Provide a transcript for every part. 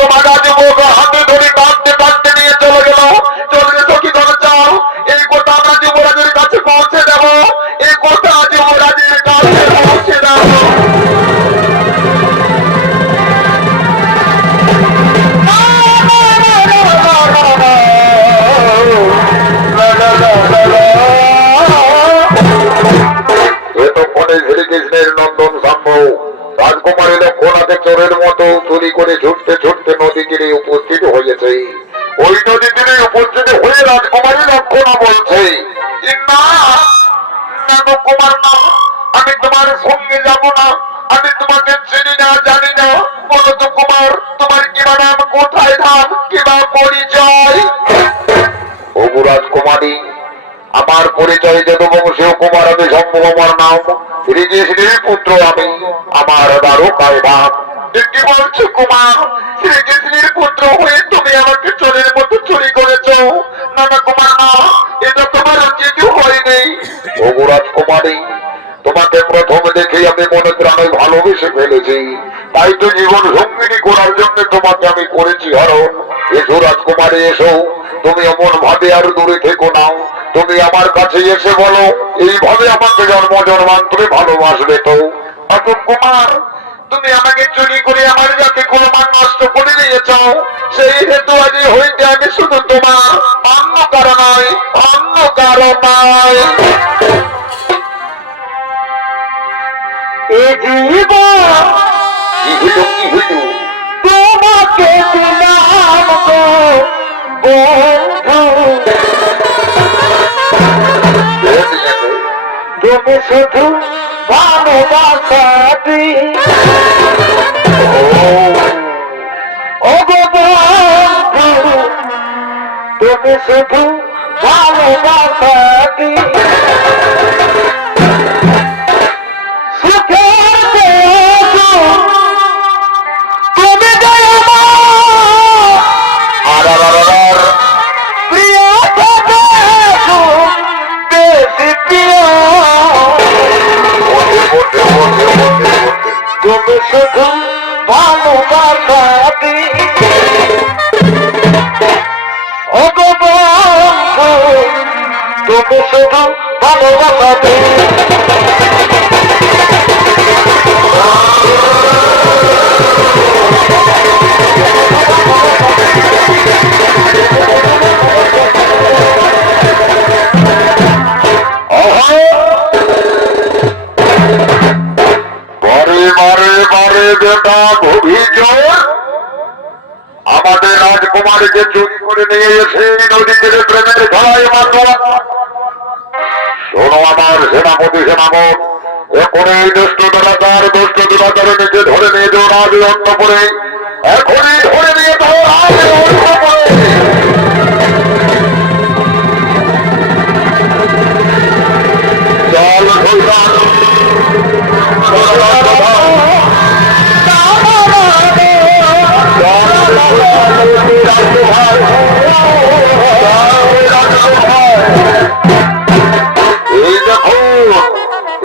হতভাগা যুবক হাতে ধরে কাঁদতে কাঁদতে নিয়ে চলে গেল। চলে গেছো কি করে চাও? এই কথা আমরা যুবরাজের কাছে পৌঁছে দেব, এই কথা যুবরাজের কাছে পৌঁছে দেব। এতক্ষণে শ্রীকৃষ্ণের নন্দন সম্ভব রাজকুমারী লক্ষ্মণাথে চোরের মতো চুরি করে ছুটতে ছুটতে নদী তীরে উপস্থিত হয়েছে। ওই নদী তীরে উপস্থিত হয়ে রাজকুমারী লক্ষ্মণা বলছে, না না গো কুমার না, আমি তোমার সঙ্গে যাব না, আমি তোমাকে চিনি না জানি না। বলো তো কুমার, তোমার কিবা নাম, কোথায় ধাম, কিবা পরিচয়? ওগো রাজকুমারী, আমার পরিচয় যদুবংশীয় কুমার, আমি সম্ভব, আমার নাম শ্রীকৃষ্ণের পুত্র, আমি, আমার দ্বারকায় ধাম। কি বলছো কুমার? শ্রীকৃষ্ণের পুত্র হয়ে তুমি আমাকে চোরের মতো চুরি করেছো? না না কুমার না, এটা তোমার উচিত হয়নি। ওগো রাজকুমারী, তোমাকে প্রথম দেখে আমি মনে প্রাণে ভালোবেসে ফেলেছি, তাই তো জীবন সঙ্গিনী করার জন্য তোমাকে আমি করেছি হরণ। এসো রাজকুমারী এসো, তুমি এমন ভাবে আর দূরে থেকো না, তুমি আমার কাছে এসে বলো, এইভাবে আমাকে জন্ম জন্মান্তরে ভালোবাসবে তো? অতো কুমার, তুমি আমাকে চুরি করে আমার জাতি কুলমান নষ্ট করে দিয়েছ, সেই হেতু আজ হইতে আমি শুধু তোমার, অন্য কারণ নয়, অন্য কারণ নয়। এই জীবন কি হইল, কি হইল? তোমাকে দিলাম গো বন্ধু, তুমি শুধু ভালোবাসাটি, ও গো বন্ধু, তুমি শুধু ভালোবাসাটি, তুমি শুধু ভালোবাসাটি, ও গো বন্ধু, তুমি শুধু ভালোবাসাটি। আমাদের রাজকুমারীকে চুরি করে নিয়ে এসে নদী থেকে প্রেমের খেলায় মাতোয়া। শোনো আমার সেনাপতি সেনাপত, এখন এই দুষ্ট দুরাচার নিচে ধরে নিয়ে যাও রাজ অন্তপুরে, এখনই ধরে নিয়ে যাও রাজ অন্তপুরে। চল সৈদান,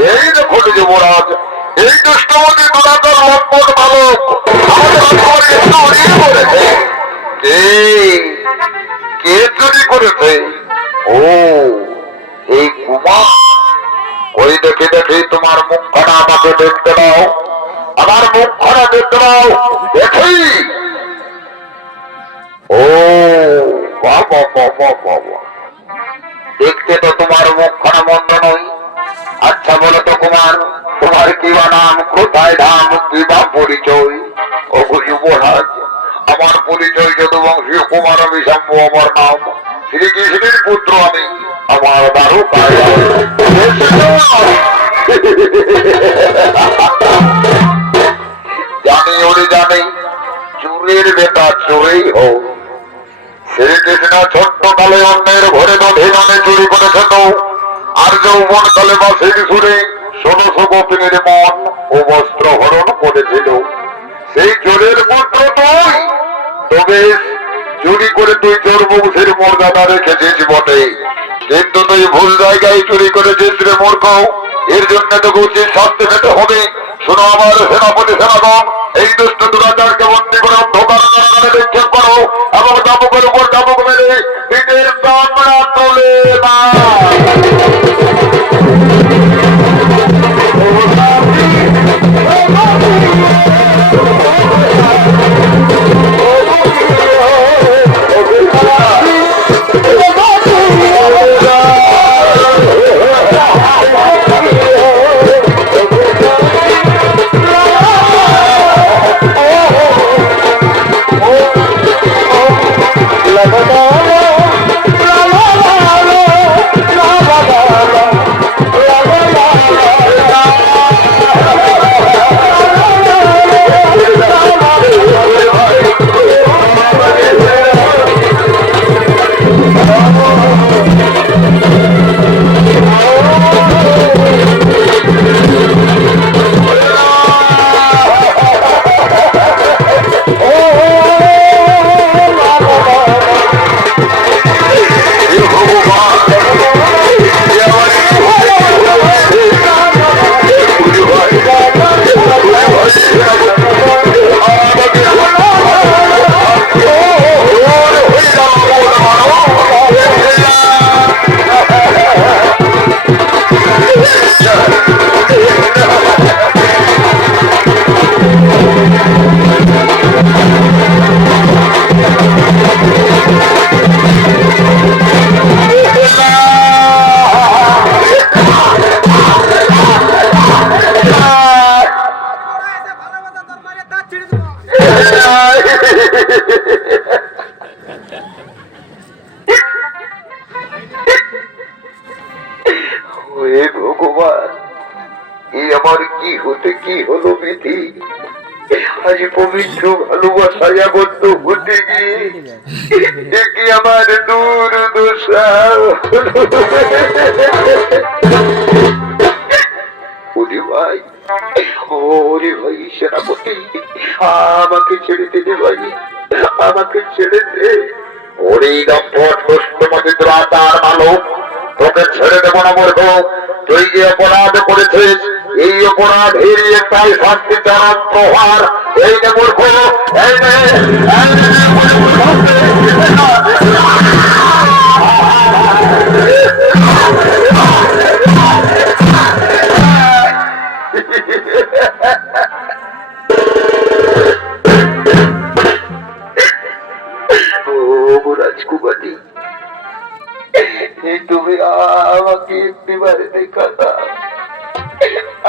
এই দেখুন যুবরাজ, এই দুষ্টমতি দুরাচার লম্পট বালক কে চুরি করেছে? ও এই কুমার। ওই দেখে দেখে তোমার মুখখানা আমাকে দেখতে দাও, আমার মুখখানা দেখতে দাও, দেখি। ও বাবা বাবা বাবা, দেখতে তো তোমার মুখখানা মন্দ নয়। আচ্ছা বলো তো কুমার, তোমার কিবা নাম, কোথায় ধাম, কিবা পরিচয়? ও যুবরাজ, আমার পরিচয় যদুবংশীয় কুমার, আমি শম্ভু, আমার নাম শ্রীকৃষ্ণের পুত্র, আমি, আমার দ্বারকায় জানি ওরে জানি, চুরের বেটা চোরেই হোক। শ্রীকৃষ্ণ ছোট্ট কালে অন্যের ঘরে নদী নদে চুরি করেছেন, আর যৌবন কালে বাসের সুরে 16 গোপিনীর মন ও বস্ত্র হরণ করেছিল। সেই চোরের পুত্র তুই, তবে চুরি করে তুই চোর বংশের মর্যাদা রেখেছিস বটে, কিন্তু তুই ভুল জায়গায় চুরি করেছিস রে মূর্খ। এর জন্য তোকে উচিত শাস্তি পেতে হবে। শোনো আমার সেনাপতি সেনাগণ, এই দুষ্ট দুরাচারকে বন্দী করে অন্ধকার আমার কি হতে কি হলো বিধি, আজ পবিত্র ভালোবাসায় আবদ্ধ হতে গিয়ে কি আমার দুর্দশা। ওরে ভাই, ওরে ভাই সেনাপতি, আমাকে ছেড়ে দে ভাই, আমাকে ছেড়ে দে। ওরে দম্পট দুষ্টমতির আতার মালক, তোকে ছেড়ে দেবো না মূর্খ। তুই যে অপরাধ করেছিস, এই অপরাধের একটাই শাস্তি চরম প্রহার। এই নে মূর্খ, এই নে, রাজকুমারী, তুমি আমাকে একটিবারে দেখা দাও,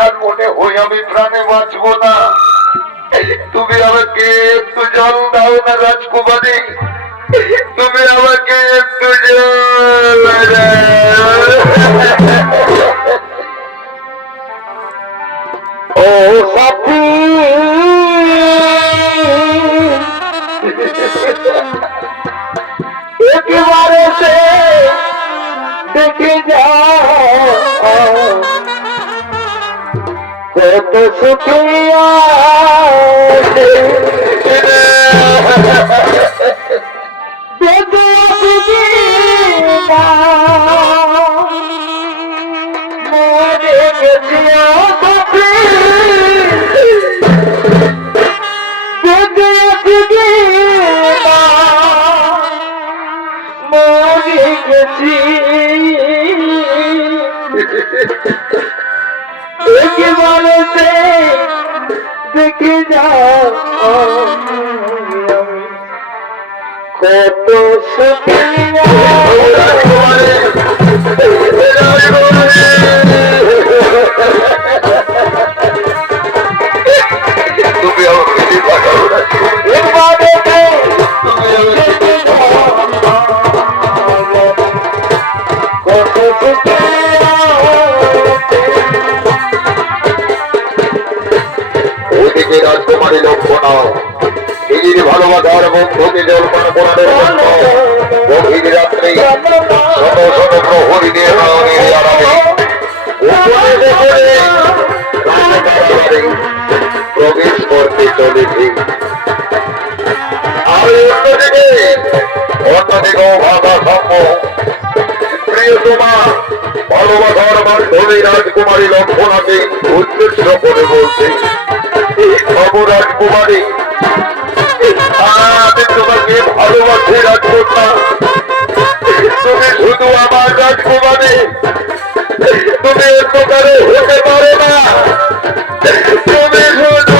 আর মনে হয় আমি প্রাণে বাঁচবো না। তুমি আমাকে একটু জল দাও না রাজকুমারী, তুমি আমাকে একটু জল দাও। ও সাথী, একেবারে সে দেখে যাও কত সুখিয়া মরে গেছে মরে গেছি একেবারে দেখে যাও কত সুখিয়া। তুমি ওদিকে রাজকুমারী লক্ষ্য নাও, নিজের ভালোবাসার বন্ধুকে জলপান করানোর জন্য গভীর রাত্রে শত শত প্রহরী দিয়ে প্রবেশ করতে চলেছে। আর অন্যদিকেও ভাবা সম্ভব। প্রিয় তোমার ভালোবাসার মাধ্যমে রাজকুমারী লক্ষ্মণাকে উদ্দেশ্য করে বলছে, রাজকুমারী, আমি তোমাকে ভালোবাসি রাজকন্যা, তুমি শুধু আমার রাজকুমারী, তুমি অন্য কারো হতে পারো না, তুমি শুধু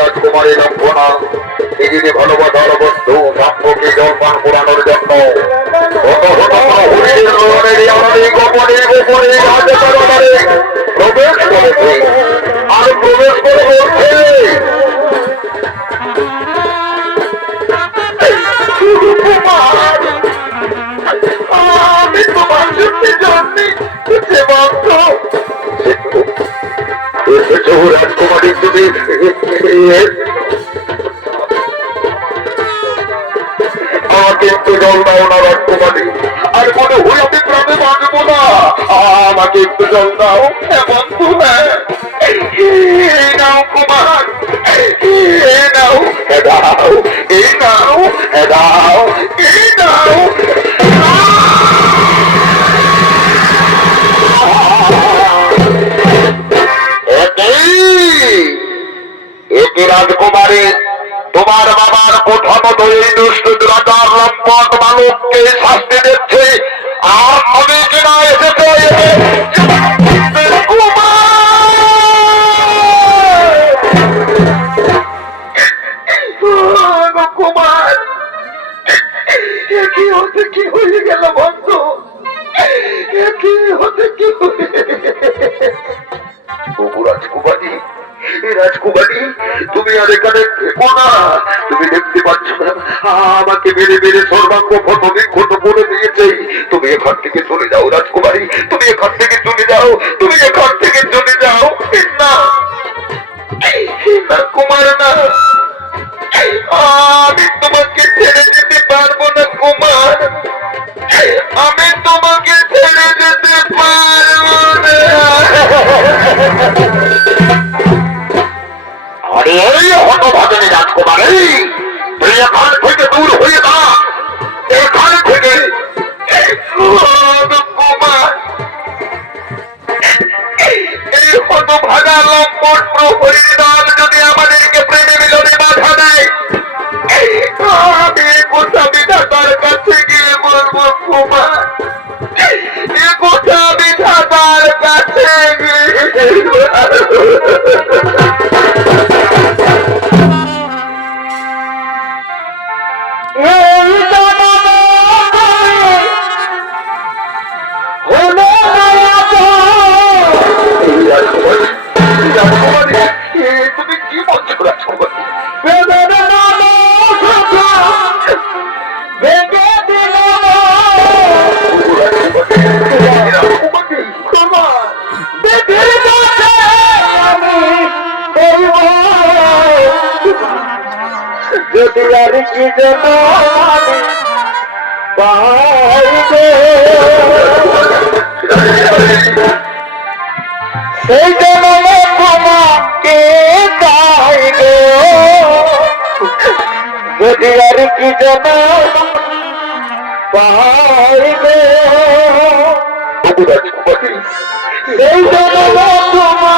রাজকুমারী লক্ষ্মণা নিজের ভালোবাসার বন্ধু সাম্যকে জলপান করানোর জন্য প্রবেশ করেছে। আর প্রবেশ করে বলছে, আমি তোমার জন্য জানি যে মাত্র এসেছো রাজকুমারী, তুমি আমাকে একটু জল দাও না রাজকুমারী, আর মনে হয় আমি প্রাণে বাঁচবো না, আমাকে একটু জল দাও। বন্ধু, এই নাও কুমার, এই নাও, দাও, এই নাও, দাও, এই নাও। একে রাজকুমারী লোককে শাস্তি দিচ্ছে, আর তুমি কিনা এসেছে কুমার। কি হতে কি হয়ে গেল বন্ধু, কি হতে কি রাজকুমারী, রাজকুমারী তুমি আর এখানে থেকো না। তুমি দেখতে পাচ্ছ না আমাকে মেরে মেরে সর্বাঙ্গ ক্ষত বিক্ষত করে দিয়েছে। তুমি এখান থেকে চলে যাও রাজকুমারী, তুমি এখান থেকে চলে যাও, তুমি এখান থেকে চলে যাও। না না কুমার না, আমি তোমাকে ছেড়ে যেতে পারবো না কুমার, আমি তোমাকে ছেড়ে যেতে পারবো না। আরে হতভাগিনী রাজকুমারী, তুই এখান থেকে দূর হয়ে যা, এখান থেকে। কুমার এই হতভাগা লম্পট প্রহরীর দল যদি আমাদেরকে প্রেমে মিলনে বাধা দেয়, আমি কোথা বিধাতার কাছে গিয়ে বলবো কুমার, এ কোথা বিধাতার কাছে গিয়ে। তুমি কি বলছো রাজকুমারী? যদি আর কি যেন সেই জন্য তোমাকে চাই গো, যদি আর কি যেন পাই গো, সেই জন্য তোমাকে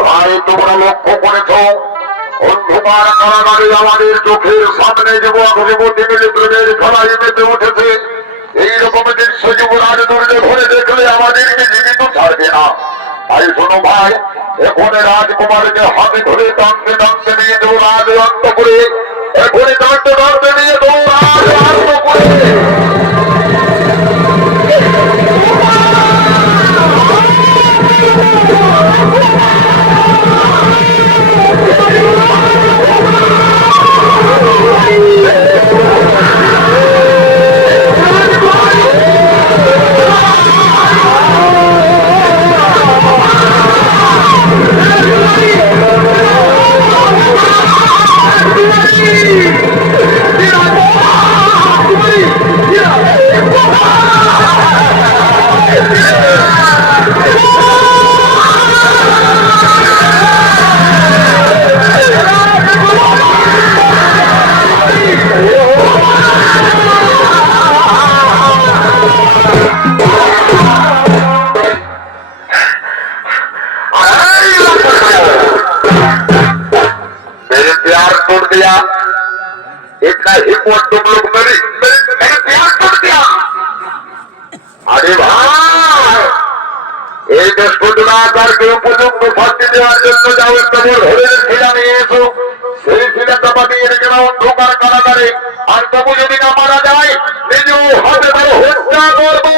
ভাই তোমরা লক্ষ্য করেছ অন্ধকার কারাগারে আমাদের চোখের সামনে যুবক যুবতী মিলে প্রেমের খেলায় মেতে উঠেছে। এইরকম দৃশ্য যুবরাজ দূরে ধরে দেখলে আমাদেরকে জীবিত ছাড়বে না। তাই শোনো ভাই, এখন রাজকুমারকে হাতে ধরে টানতে টানতে নিয়ে যুবরাজ অন্ত করে, এখনই টানতে টানতে নিয়ে যুবরাজ অন্ত করে। इतना हिम्मत तुम लोग मेरे प्यार कर दिया। अरे भाई এই দৃষ্টা আকারকে উপযুক্ত শাস্তি দেওয়ার জন্য যাও একটা ধরে ছিলা নিয়ে এসো। সেই ছিলা চাপা দিয়ে রেখে দাও অন্ধকার কারাগারে। আর তবু যদি না মারা যায় নিজেও হাতে ধরে হত্যা করবো।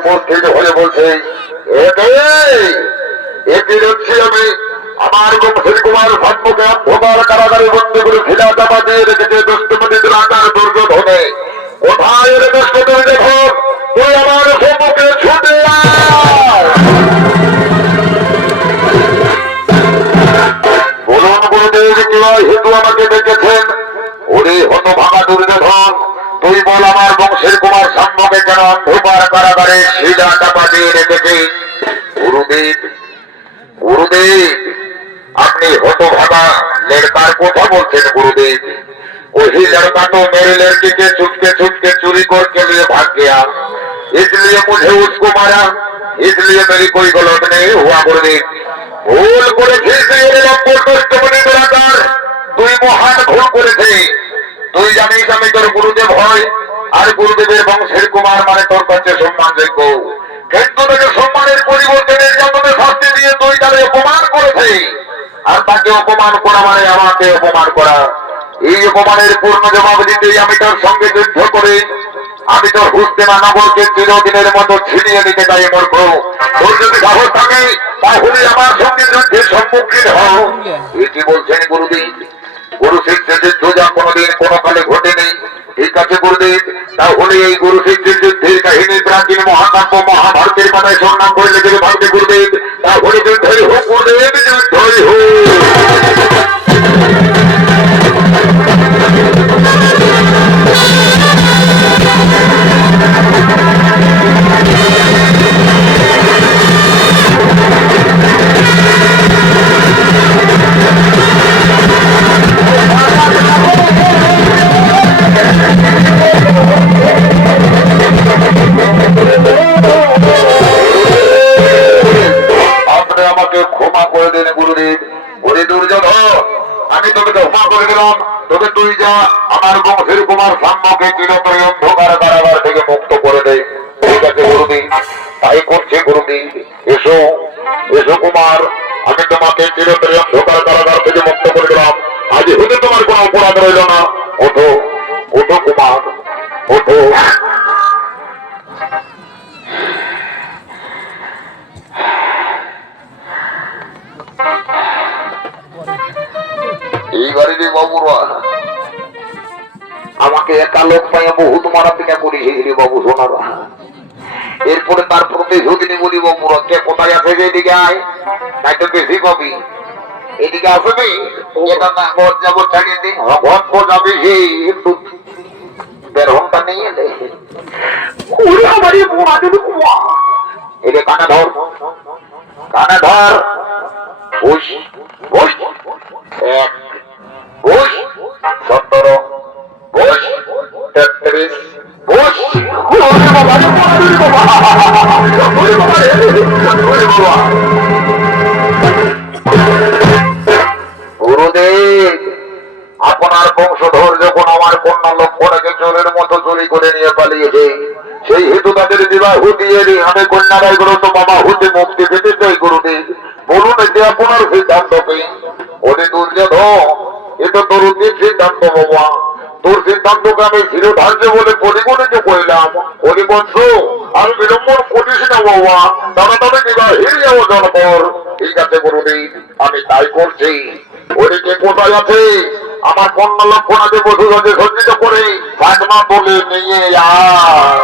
উপস্থিত হয়ে বলছে, একে হচ্ছে আমি আমার গম্ভীর কুমার ভাগ্যকে অন্ধকার কারাগারে বন্দী করে ঢিলা চাপা দিয়ে রেখেছে দুষ্টমণিদের আকার দুর্যোধনে। কোথায় রেখেছ তুই? দেখো তুই আমার সম্মুখে ছুটে আয়। বলুন গুরুদেব, কেউ হেতু আমাকে ডেকেছেন? ওরে হতভাগা দুর্যোধন, তুই বল আমার বংশের কুমার সাম্যকে কেন অন্ধকার কারাগারে শিলা চাপা দিয়ে রেখেছে? গুরুদেব, গুরুদেব, আপনি হতভাগা লড়কার কথা বলছেন गुरुदेव? वही लड़का तो मेरे लड़की के छुटके चोरी करके लिए भाग गया, इसलिए मुझे उसको मारा, इसलिए मेरी कोई गलत नहीं हुआ गुरुदेव। भूल করেছে দুই মহান ভুল করেছে। তুই জানিস আমি তোর গুরুদেব হয়, আর গুরুদেবের বংশের কুমার মানে তোর কাছে সম্মানযোগ্য, কিন্তু তাকে সম্মানের পরিবর্তে নির্যাতনের শাস্তি দিয়ে তুই তাকে অপমান করেছে, আর তাকে অপমান করা মানে আমাকে অপমান করা। এই অপমানের পূর্ণ জবাব দিতেই আমি তোর সঙ্গে যুদ্ধ করে আমি তোর হুস্তেমা নগরকে চিরদিনের মতো ছিনিয়ে নিতে চাই। মূর্খ, তোর যদি সাহস থাকে তাহলে আমার সঙ্গে যুদ্ধের সম্মুখীন হও। এটি বলছেন গুরুদেব। গুরু শিষ্যের যুদ্ধ যা কোনোদিন কোনো কালে ঘটেনি। ঠিক আছে গুরুদেব, তাহলে এই গুরু শিষ্যের যুদ্ধের কাহিনী প্রাচীন মহাকাব্য মহাভারতের পাতায় সন্ধান করে লিখে ভাবতে গুরুদেব। তাহলে যুদ্ধই হোক গুরুদেব, যুদ্ধই হোক। ক্ষমা করে দেন গুরুদেব। ওরে দুর্যোধন, আমি তোকে ক্ষমা করে দিলাম, তবে তুই যা আমার বংশের কুমার সাম্যকে চিরতরে অন্ধকার কারাগার থেকে মুক্ত করে দে। ঠিক আছে গুরুদেব, তাই করছে গুরুদেব। এসো এসো কুমার, আমি তোমাকে চিরতরে অন্ধকার কারাগার থেকে মুক্ত করে দিলাম। আজ হতে তোমার কোনো অপরাধ রইল না। ওঠো ওঠো কুমার, ওঠো। এইবারে যে বাবুরা আমাকে একা লোক পাইয়া বহুত মারা পিঠা করিয়েছিলি বাবু সোনারা। এরপরে তার প্রতিশোধ নি বলি বাবুরা, কে কোথায় আছে যে এদিকে আয়, তাই তো বেশি পাবি। এদিকে আসবি এটা না ঘর যাবো ছাড়িয়ে দিন, ঘর পর যাবি সেই একটু দেড় ঘন্টা নিয়ে এলে এদের কানে ধর, কানে ধর। বস বস, 1 বস, 17 বস, 33 বস। গুরুদেব, আপনার বংশধর যখন আমার কন্যা লক্ষ্মণকে চোরের মতো চুরি করে নিয়ে পালিয়েছে, সেই হেতু তাদের বিবাহ দিয়ে আমি কন্যারাই গুরু তো বাবা হতে মুক্তি পেতে চাই। গুরুদেব বলুন, এতে আপনার সিদ্ধান্ত কি? ওরে দুর্যোধন, এ তো তোর উচিত সিদ্ধান্ত বাবা। তোর সিদ্ধান্তকে আমি শিরোধার্য বলে পরিগণিত করলাম। হরিবংশ আর বিলম্বন করিস না বাবা, তাড়াতাড়ি বিবাহের আয়োজন কর। ঠিক আছে গুরুদেব, আমি তাই করছি। ওদিকে কোথায় আছে আমার কন্যা লক্ষ্মণাকে বধূরাজে সজ্জিত করে ফাটমা বলে নিয়ে আয়।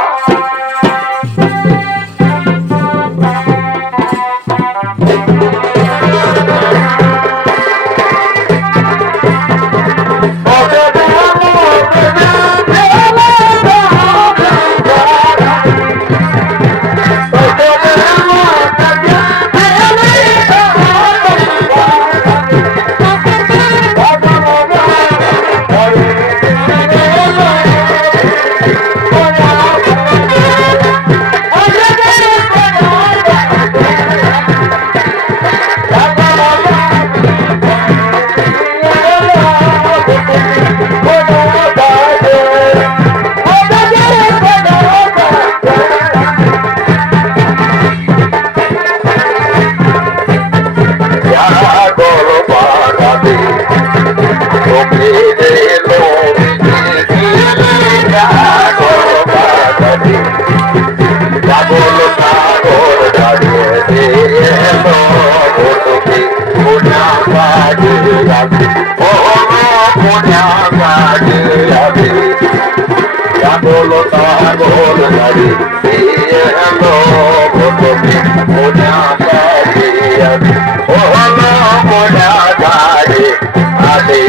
মনে গাড়ি আমি পাগল পাগল গাড়ি এলো তুমি মনে গাড়ি আমি ও হলো মনে গাড়ি আমি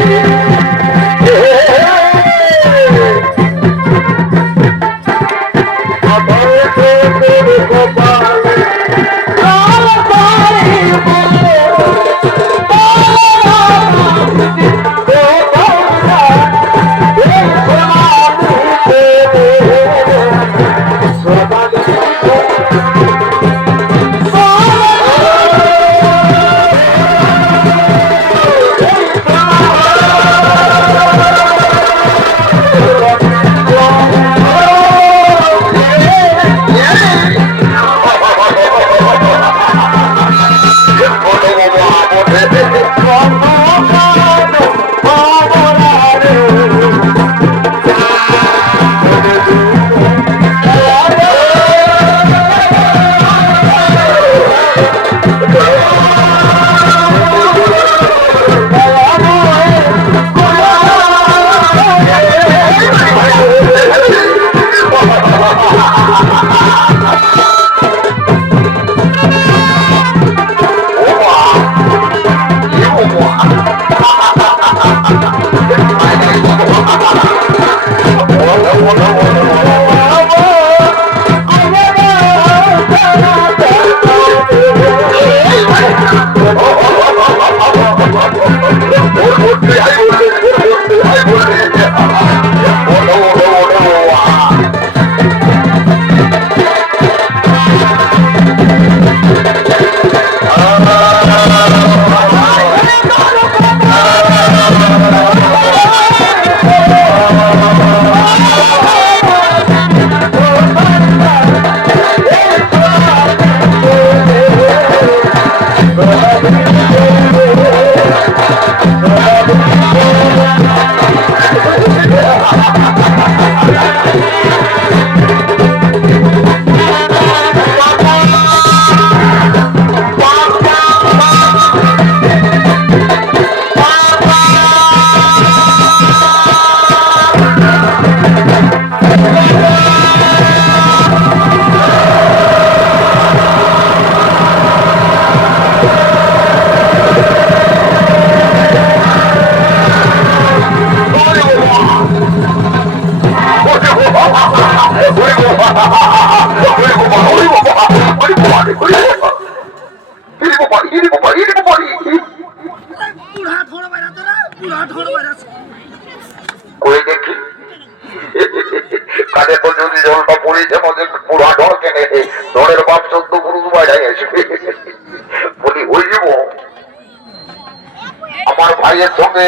আমার ভাইয়ের সঙ্গে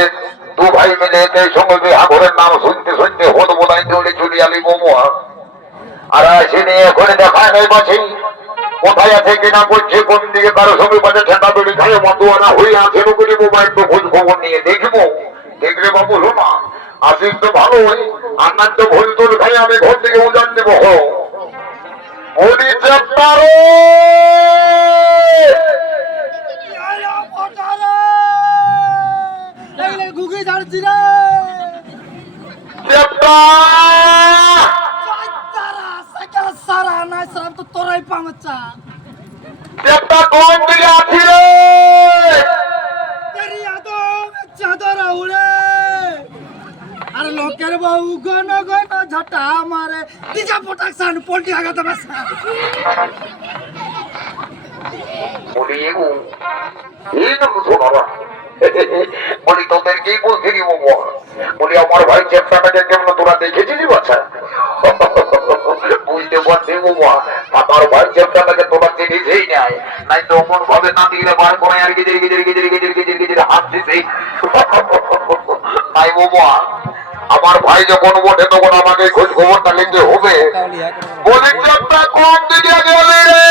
দু ভাই মিলে সঙ্গে বিহাঘরের নাম শুনতে শুনতে হল বোলাই দৌড়ে চলে আলি মোমোয়া আর আসে নিয়ে এখানে দেখায় নাই পাচ্ছি কোথায় আছে কিনা করছে কোন দিকে কারো সঙ্গে পাচ্ছে ঠান্ডা তৈরি খায় বন্ধু আনা হয়ে আছে লোকের মোবাইল তো খোঁজ খবর নিয়ে দেখবো দেখলে বাবু শোনা আসিস তো ভালোই আন্নার তো ভুল তোর খাই আমি ঘর থেকে উজান দেবো বলি চাপ্তারো গুগি ঝাড়ছি রে সাইকেল সারা নাই সারা তো তোরাই পামচা কোন দিকে আছি রে তেরি আদম চাদর উড়ে আর লোকের বউ গন গন ঝাটা মারে দিজা প্রোটেকশন পোল্টি আগাত বাসা বলি এগো এই তো শোনাবা বলি তোদেরকেই বলছি নি বাবা বলি আমার ভাই চেষ্টাটাকে কেমন তোরা দেখেছিলি বাচ্চা বুঝতে পারছি বাবা আমার ভাই চেষ্টাটাকে তোরা চিনিসই নাই নাই তো অমন ভাবে না দিলে বার করে আর গিজির গিজির গিজির গিজির গিজির গিজির হাত দিছে নাই বাবা আমার ভাই যখন ওঠে তখন আমাকে খোঁজ খবরটা নিতে হবে বলি চেষ্টা কোন দিকে গেলে রে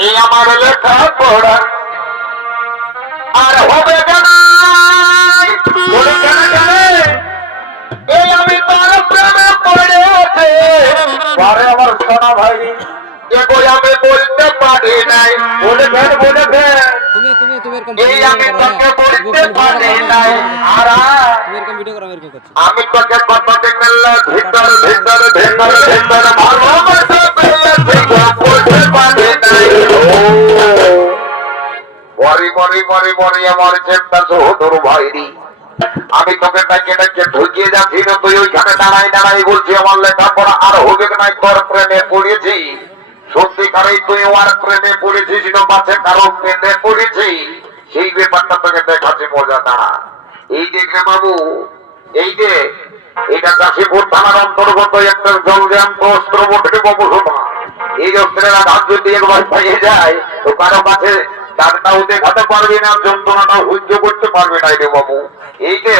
এই আমার লেখা পড়া আর হবে কেন এই আমি তার প্রেমে পড়ে আছে পরে আমার সোনা ভাই তোকে কই আমি বলতে পারি নাই বলে ফের তুমি এরকম এই আমি তোকে বলতে পারি নাই তুমি এরকম ভিডিও করো এরকম করছো আমি তোকে কততে মেললে ভিতর ভালোবাসা পেয়েছি বলতে পারি নাই মরি আমার চেষ্টা সহদর ভাইরি আমি তোকে ডাকে ঢুকিয়ে যাচ্ছি না তুই ওইখানে দাঁড়াই বলছি আমার লেখাপড়া আর হবে নাই তোর প্রেমে পড়েছি সত্যিকারেই তুই ওর প্রেমে পড়েছিস না পাচ্ছে কারো প্রেমে পড়েছি সেই ব্যাপারটা তোকে দেখাচ্ছি মজা দাঁড়া এই দেখলে বাবু এই যে এটা কাশীপুর থানার অন্তর্গত একটা জলজান্ত অস্ত্র বটে বাবু শোনা এই অস্ত্রের আঘাত যদি একবার পেয়ে যায় তো কারো কাছে তারটাও দেখাতে পারবে না যন্ত্রণাটাও সহ্য করতে পারবে না রে বাবু এই যে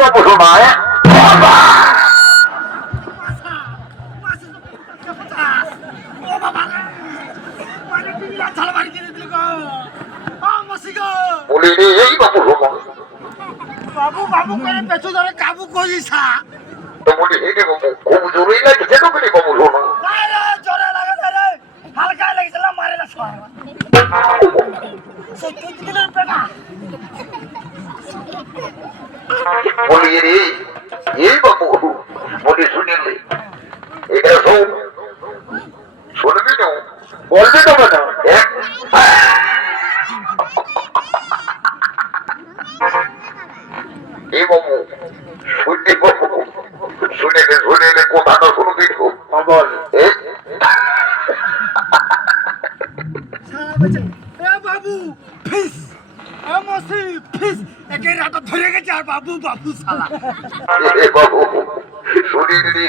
বাবু শোনা বলি রে এই বাবু শোনা বাবু করে পেছু ধরে কাবু করিস তো বলি এই রে বাবু খুব জোরেই লাগছে তো রে বাবু শোনা জোরে লাগে না রে হালকা লেগেছিল মারে না সত্যি দিনের পেটা বলি রে এই বাবু বলি শুনিলে এটা শুনবি না বলবি তো না এই বাবু শুনলি বাবু শুনিলে কথাটা শুনবি বল বাবু ফিস মসি ফিস একে রাত ধরে গেছে আর বাবু সালা বাবু শুনিলি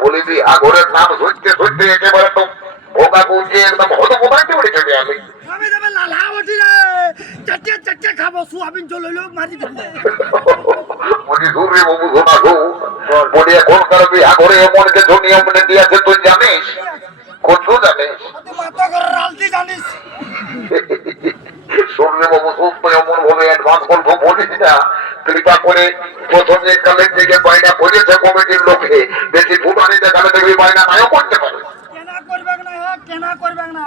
বলিবি আগরের নাম শুনতে একেবারে তো ভোগা গুঞ্জে একদম হত বোধাইতে উঠেছে আমি আমি তবে লালা উঠি রে চারটে খাবো সোয়াবিন চলে লোক মারি দেবো বলি ঘুরে বাবু ঘোনা ঘু বলি এখন করবি আগরে এমন কিছু নিয়ম নীতি আছে তুই জানিস কত জানিস মাথা করে রালতি জানিস শুনলে বাবু সুস্থ এমন ভাবে অ্যাডভান্স গল্প বলিস না কৃপা করে প্রথমে কালের থেকে বাইনা করেছে কমিটির লোকে বেশি ফুটানি দেখালে দেখবি বাইনা নাও করতে পারে কেনা করবে না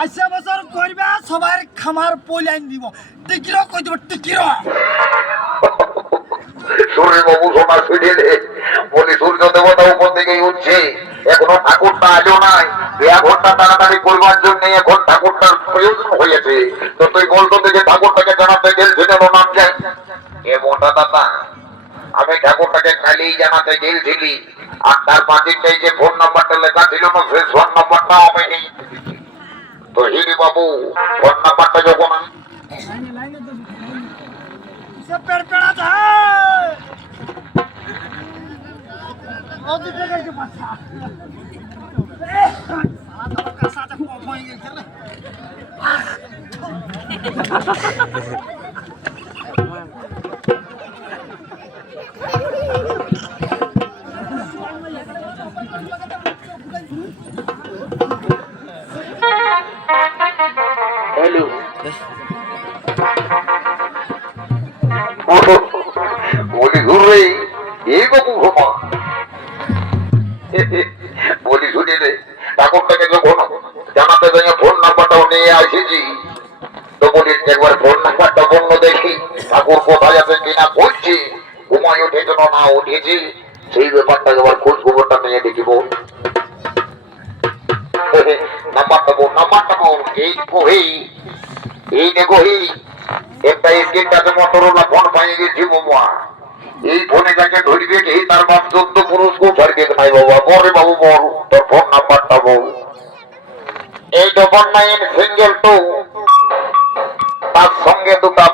আসছে বছর করবে সবার খামার পলাইন দিব টিকিরও কই দিব টিকিরও সূর্য বাবু সোনা ফিরিয়ে বলি সূর্য দেবতা উপর থেকে উঠছে এখনো ঠাকুরটা আলো নাই 1 ঘন্টা তাড়াতাড়ি করবার জন্য এখন ঠাকুরটার প্রয়োজন হয়েছে তো তুই বলতো যে ঠাকুরটাকে জানাতে গেলছিলেন ও নাম যায় এ মোটা দাদা আমি ঠাকুরটাকে খালি জানাতে গেলছিলি আর তার পাঁচিরটাই যে ফোন নাম্বারটা লেখা ছিল না সেই ফোন নাম্বারটা আমি নেই তো হিরি বাবু ফোন নাম্বারটা যখন সে পেড়া ওদিকে গেছে বাচ্চা সারা কাসাটা কম হয়ে গেছে রে হ্যালো বলি ঘুরবে এই বাবু ঘুমা বলি শুনিলে ঠাকুরটাকে যখন জানাতে যাই ফোন নাম্বারটাও নিয়ে আসেছি তো বলি একবার ফোন নাম্বারটা বন্য দেখি ঠাকুর কোথায় আছে কিনা বলছি ঘুমাই উঠেছে না উঠেছি সেই ব্যাপারটা এবার খোঁজ খবরটা নিয়ে দেখিব নাম্বারটা বল এই দেখো একটা স্ক্রিনটাতে মোটরোলা ফোন পাই গেছি বাবা এই ফোনে যাকে ধরবে এই তার বাপ 14 পুরুষকেও ছাড়বে নাই বাবা বরে বাবু বল তোর ফোন নাম্বারটা বল 899 সিঙ্গেল 2 তার সঙ্গে দুটা